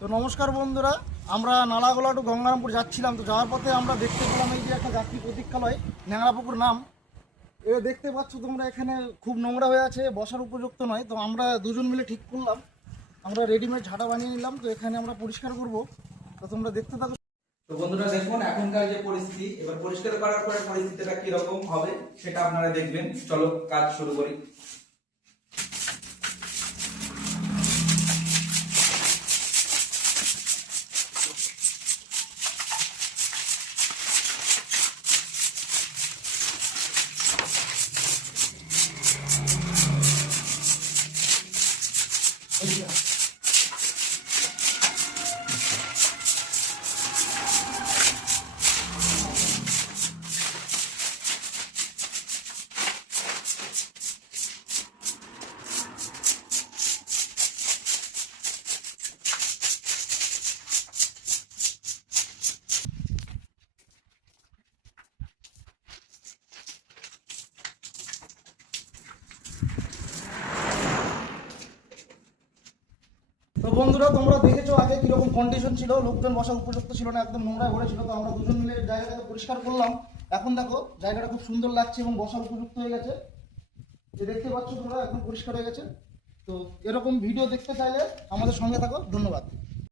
তো নমস্কার বন্ধুরা, আমরা নালাগোলা টু গঙ্গারামপুর যাচ্ছিলাম। তো যাওয়ার পথে আমরা দেখতে পেলাম এই যে একটা যাত্রী প্রতীক্ষালয়, ন্যাংরাপুকুর নাম। এ দেখতে পাচ্ছ তোমরা, এখানে খুব নোংরা হয়ে আছে, বসার উপযুক্ত নয়। তো আমরা দুজন মিলে ঠিক করলাম, আমরা রেডিমেড ঝাঁটা বানিয়ে নিলাম। তো এখানে আমরা পরিষ্কার করব। তো তোমরা দেখতে থাকো। তো বন্ধুরা দেখুন এখনকার যে পরিস্থিতি, এবার পরিষ্কার করার পরে পরিস্থিতিটা কি রকম হবে সেটা আপনারা দেখবেন। চলো কাজ শুরু করি। তো বন্ধুরা তোমরা দেখেছো আগে কিরকম কন্ডিশন ছিল, লোকজন বসার উপযুক্ত ছিল না, একদম নোংরা ভরে ছিল। তো আমরা দুজন মিলে জায়গাটাকে পরিষ্কার করলাম। এখন দেখো জায়গাটা খুব সুন্দর লাগছে এবং বসার উপযুক্ত হয়ে গেছে। যে দেখতে পাচ্ছ তোমরা, একদম পরিষ্কার হয়ে গেছে। তো এরকম ভিডিও দেখতে চাইলে আমাদের সঙ্গে থাকো। ধন্যবাদ।